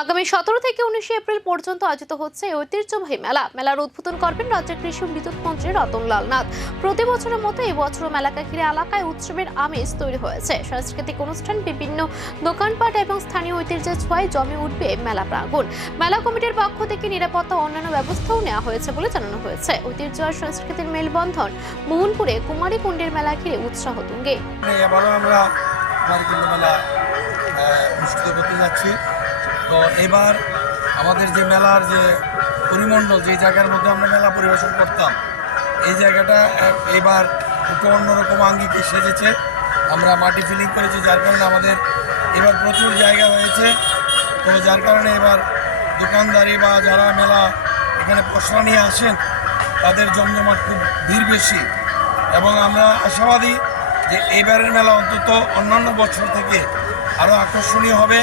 আগামী 17 থেকে 19 এপ্রিল পর্যন্ত আয়োজিত হচ্ছে এই ঐতিহ্যবাহী মেলা। মেলার উদ্বোধন করবেন রাজ্যের কৃষি ও বিদ্যুৎ মন্ত্রী রতনলাল নাথ। প্রতি বছরের মতো এই বছরও মেলাকে ঘিরে এলাকায় উৎসবের আমেজ তৈরি হয়েছে। সাংস্কৃতিক অনুষ্ঠান, বিভিন্ন দোকানপাট এবং স্থানীয় ঐতিহ্যের ছোঁয়ায় জমে উঠবে মেলা প্রাঙ্গণ। মেলা কমিটির পক্ষ থেকে নিরাপত্তা ও অন্যান্য ব্যবস্থাও নেওয়া হয়েছে বলে জানানো হয়েছে। ঐতিহ্য আর সংস্কৃতির মেলবন্ধন মোহনপুরে কুমারী কুণ্ডের মেলা ঘিরে উৎসাহ তুঙ্গে। আমরা মেলা অনুষ্ঠিত করতে যাচ্ছি। তো এবার আমাদের যে মেলার যে পরিমণ্ডল, যে জায়গার মধ্যে আমরা মেলা পরিবেশন করতাম, এই জায়গাটা এবার একটু অন্যরকম আঙ্গিকে সেজেছে। আমরা মাটি ফিলিং করেছি, যার কারণে আমাদের এবার প্রচুর জায়গা হয়েছে। তো যার কারণে এবার দোকানদারি বা যারা মেলা এখানে পসরা নিয়ে আসেন তাদের জমজমাট খুব ভিড় বেশি, এবং আমরা আশাবাদী যে এইবারের মেলা অন্তত অন্যান্য বছর থেকে আরও আকর্ষণীয় হবে।